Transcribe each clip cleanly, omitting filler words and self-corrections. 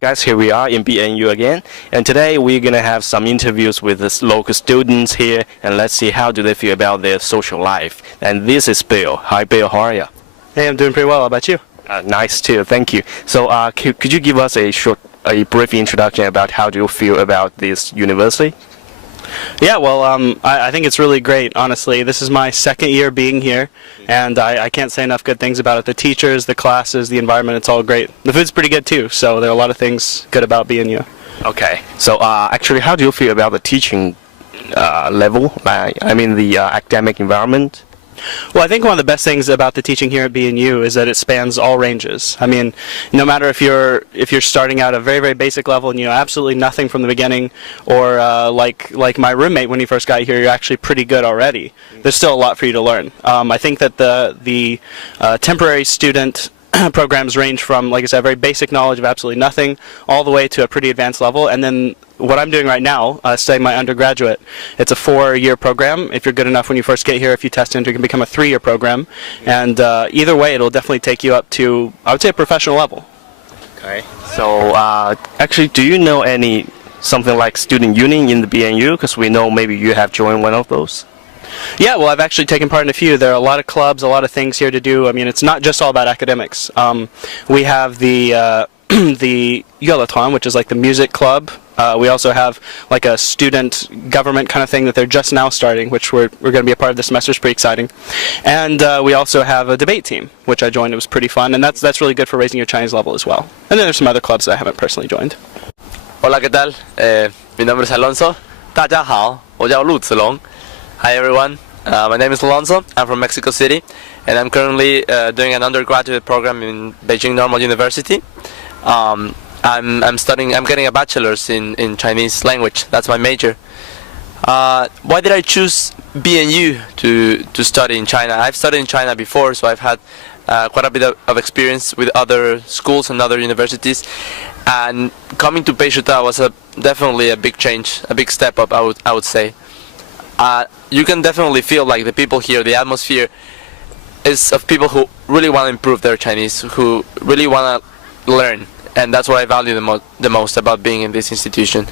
Guys, here we are in BNU again, and today we're gonna have some interviews with the local students here, and let's see how do they feel about their social life. And this is Bill. Hi, Bill. How are you? Hey, I'm doing pretty well. How about you? Nice too. Thank you. So, could you give us a brief introduction about how do you feel about this university? Yeah, well, I think it's really great, honestly. This is my second year being here, and I can't say enough good things about it. The teachers, the classes, the environment, it's all great. The food's pretty good too, so there are a lot of things good about BNU. Okay. So, actually, how do you feel about the teaching level? I mean, the academic environment? Well, I think one of the best things about the teaching here at BNU is that it spans all ranges. I mean, no matter if you're starting out at a very, very basic level and you know absolutely nothing from the beginning, or like my roommate when he first got here, you're actually pretty good already. There's still a lot for you to learn. I think that the temporary student programs range from, like I said, very basic knowledge of absolutely nothing all the way to a pretty advanced level. And then what I'm doing right now, studying my undergraduate, it's a 4-year program. If you're good enough when you first get here, if you test into it, it can become a 3-year program. And either way, it'll definitely take you up to, I would say, a professional level. Okay. So actually, do you know something like student union in the BNU? Because we know maybe you have joined one of those. Yeah, well, I've actually taken part in a few. There are a lot of clubs, a lot of things here to do. I mean, it's not just all about academics. We have the the Yolaton, which is like the music club. We also have like a student government kind of thing that they're just now starting, which we're going to be a part of this semester. It's pretty exciting. And we also have a debate team, which I joined. It was pretty fun, and that's really good for raising your Chinese level as well. And then there's some other clubs that I haven't personally joined. Hola, ¿qué tal? Mi nombre es Alonso. 大家好，我叫陆子龙. Hi everyone, my name is Alonso. I'm from Mexico City, and I'm currently doing an undergraduate program in Beijing Normal University. I'm getting a bachelor's in Chinese language. That's my major. Why did I choose BNU to study in China? I've studied in China before, so I've had quite a bit of experience with other schools and other universities. And coming to Beishuta was definitely a big change, a big step up, I would say. You can definitely feel like the people here, the atmosphere is of people who really want to improve their Chinese, who really want to learn, and that's what I value the most about being in this institution.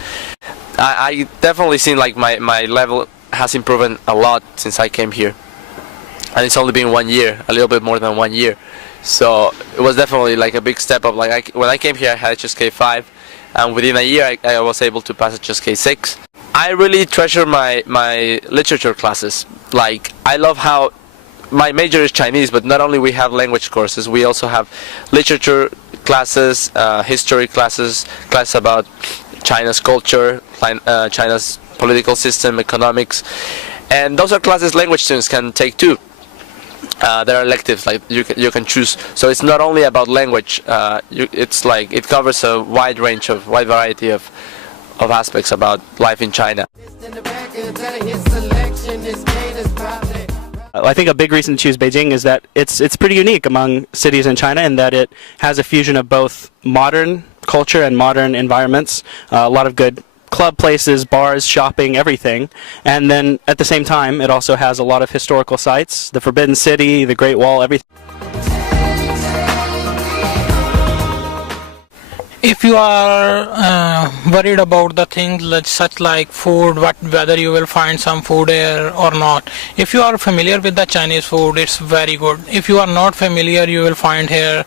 I definitely seen like my level has improved a lot since I came here, and it's only been 1 year, a little bit more than 1 year, so it was definitely like a big step up. Like when I came here I had HSK 5, and within a year I was able to pass HSK 6. I really treasure my literature classes. Like, I love how my major is Chinese, but not only we have language courses, we also have literature classes, history classes about China's culture, China's political system, economics, and those are classes language students can take too. There are electives like you can choose, so it's not only about language. It's like it covers a wide variety of aspects about life in China. I think a big reason to choose Beijing is that it's pretty unique among cities in China in that it has a fusion of both modern culture and modern environments, a lot of good club places, bars, shopping, everything. And then at the same time, it also has a lot of historical sites, the Forbidden City, the Great Wall, everything. If you are worried about the things such like food, whether you will find some food here or not, if you are familiar with the Chinese food, it's very good. If you are not familiar, you will find here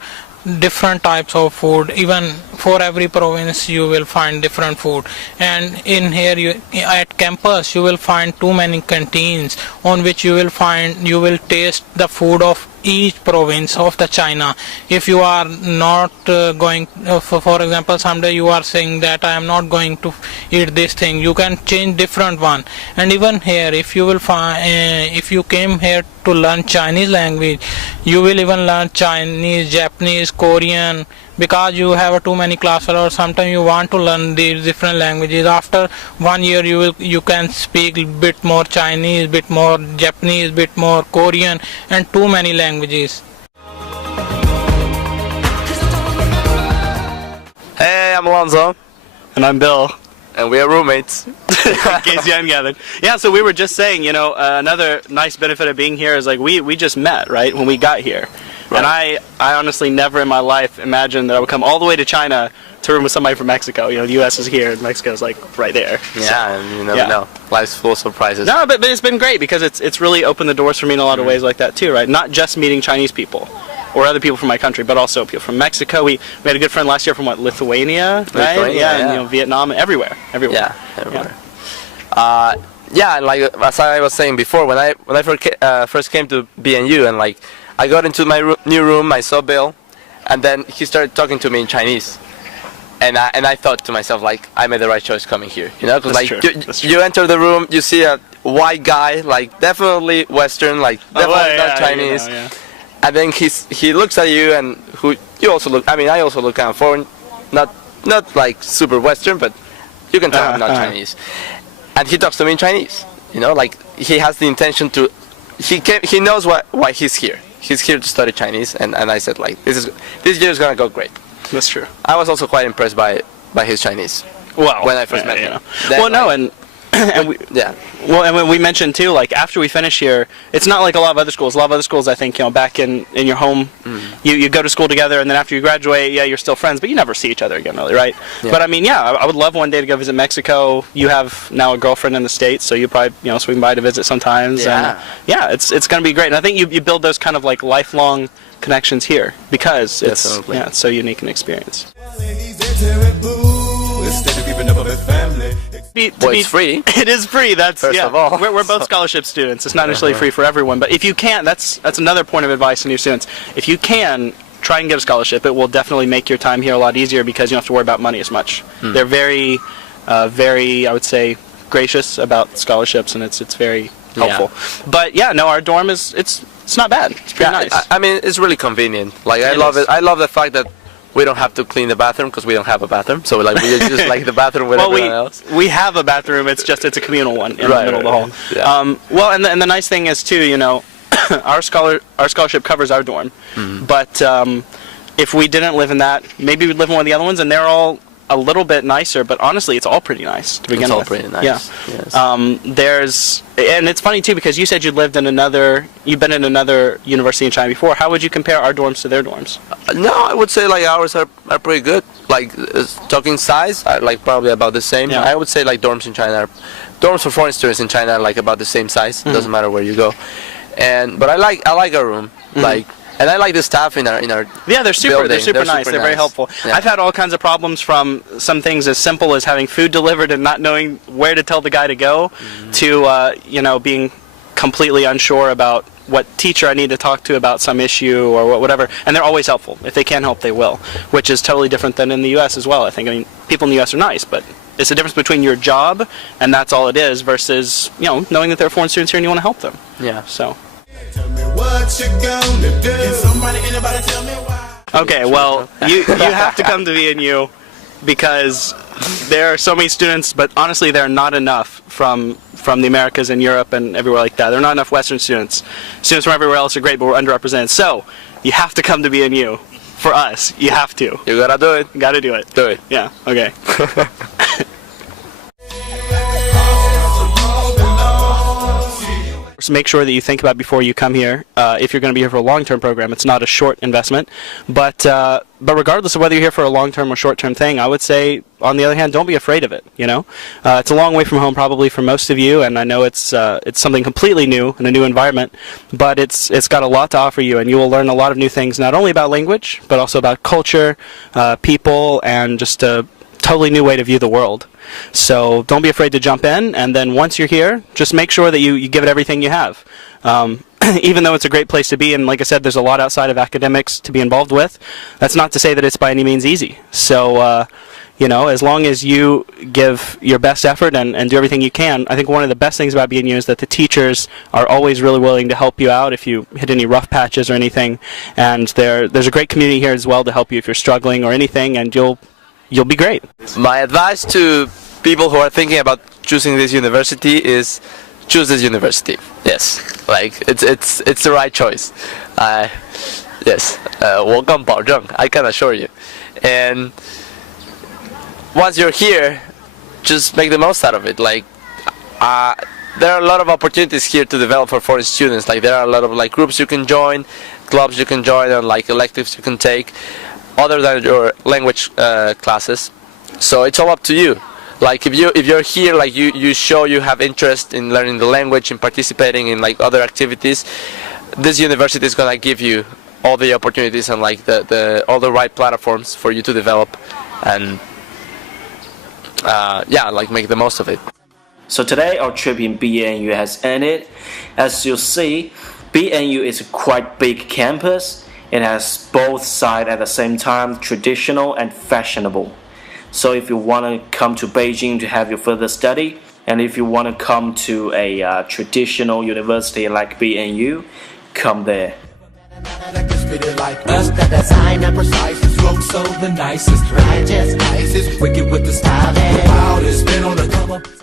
different types of food. Even for every province you will find different food, and in here at campus you will find too many canteens on which you will taste the food of each province of the China. If you are not going, for example, someday you are saying that I am not going to eat this thing, you can change different one. And even here, if you will find, if you came here to learn Chinese language, you will even learn Chinese, Japanese, Korean, because you have too many classes, or sometimes you want to learn these different languages. After 1 year you can speak a bit more Chinese, bit more Japanese, bit more Korean, and too many languages. Hey, I'm Alonso. And I'm Bill. And we are roommates. In case you hadn't gathered. Yeah, so we were just saying, you know, another nice benefit of being here is like we just met, right, when we got here. And I honestly never in my life imagined that I would come all the way to China to room with somebody from Mexico. You know, the U.S. is here and Mexico is like right there. Yeah, and you never know. Life's full of surprises. No, but it's been great because it's really opened the doors for me in a lot of ways like that too, right? Not just meeting Chinese people or other people from my country, but also people from Mexico. We had a good friend last year from Lithuania, right? Lithuania, and you know, Vietnam, everywhere. Yeah, everywhere. Yeah, and like as I was saying before, when I first came to BNU, and like I got into my new room, I saw Bill, and then he started talking to me in Chinese, and I thought to myself like I made the right choice coming here, you know, because like you enter the room, you see a white guy, like definitely Western, like definitely not Chinese, you know, and then he looks at you, and you also look. I mean, I also look kind of foreign, not like super Western, but you can tell I'm not Chinese. And he talks to me in Chinese, you know, like he has the intention to. He knows why he's here. He's here to study Chinese, and I said like this year is gonna go great. That's true. I was also quite impressed by his Chinese. Well, when I first met him. Well, no, and we, yeah. Well, and when we mentioned too, like after we finish here, it's not like a lot of other schools. A lot of other schools, I think, you know, back in your home, you go to school together, and then after you graduate, yeah, you're still friends, but you never see each other again, really, right? Yeah. But I mean, yeah, I would love one day to go visit Mexico. You have now a girlfriend in the States, so you probably, you know, swing by to visit sometimes. Yeah. And yeah, it's going to be great, and I think you build those kind of like lifelong connections here because it's so unique an experience. It's free. It is free. That's first of all. We're both scholarship students. It's not initially free for everyone, but if you can, that's another point of advice to new students. If you can, try and get a scholarship. It will definitely make your time here a lot easier because you don't have to worry about money as much. They're very, very, I would say, gracious about scholarships, and it's very helpful. But yeah, no, our dorm it's not bad. It's pretty nice. I mean, it's really convenient. Like I love it. I love the fact that we don't have to clean the bathroom because we don't have a bathroom. So like we just like the bathroom with everyone else. We have a bathroom. It's a communal one in the middle of the hall. Yeah. Well, and the nice thing is too, you know, our scholarship covers our dorm. But if we didn't live in that, maybe we'd live in one of the other ones, and they're all a little bit nicer, but honestly, it's all pretty nice to begin with. It's all pretty nice. Yeah. Yes. And it's funny too because you said you've been in another university in China before. How would you compare our dorms to their dorms? No, I would say like ours are pretty good. Like talking size, like probably about the same. Yeah. I would say like dorms for foreign students in China are like about the same size. Doesn't matter where you go. But I like our room. Like. And I like the staff in our they're super building. they're super nice. They're very helpful. Yeah. I've had all kinds of problems from some things as simple as having food delivered and not knowing where to tell the guy to go to you know, being completely unsure about what teacher I need to talk to about some issue or whatever, and they're always helpful. If they can help, they will, which is totally different than in the U.S. as well. I think. I mean, people in the U.S. are nice, but it's the difference between your job and that's all it is versus, you know, knowing that there are foreign students here and you want to help them. Yeah. So. Tell me what you gonna do. Can anybody tell me why? Okay, well, you have to come to VNU because there are so many students, but honestly, there are not enough from the Americas and Europe and everywhere like that. There are not enough Western students. Students from everywhere else are great, but we're underrepresented. So, you have to come to VNU. For us, you have to. You gotta do it. You gotta do it. Do it. Yeah, okay. So make sure that you think about before you come here. If you're going to be here for a long-term program, it's not a short investment. But regardless of whether you're here for a long-term or short-term thing, I would say, on the other hand, don't be afraid of it. You know, it's a long way from home probably for most of you, and I know it's something completely new in a new environment. But it's got a lot to offer you, and you will learn a lot of new things, not only about language, but also about culture, people, and just a totally new way to view the world. So don't be afraid to jump in, and then once you're here, just make sure that you give it everything you have. Even though it's a great place to be, and like I said, there's a lot outside of academics to be involved with, that's not to say that it's by any means easy. So, you know, as long as you give your best effort and do everything you can, I think one of the best things about BNU is that the teachers are always really willing to help you out if you hit any rough patches or anything, and there's a great community here as well to help you if you're struggling or anything, and you'll be great. My advice to people who are thinking about choosing this university is choose this university. Yes, like it's the right choice. Yes, 我敢保证, I can assure you. And once you're here, just make the most out of it. Like there are a lot of opportunities here to develop for foreign students. Like there are a lot of like groups you can join, clubs you can join, and like electives you can take, other than your language classes. So it's all up to you. Like if you're here, like you show you have interest in learning the language and participating in like other activities, this university is gonna give you all the opportunities and like all the right platforms for you to develop and yeah, like make the most of it. So today our trip in BNU has ended. As you see, BNU is a quite big campus. It has both sides at the same time, traditional and fashionable. So if you want to come to Beijing to have your further study, and if you want to come to a traditional university like BNU, come there. Like us, that design and precise, flow so the nicest, righteous, nicest, wicked with the style, and the wildest, been on the come up.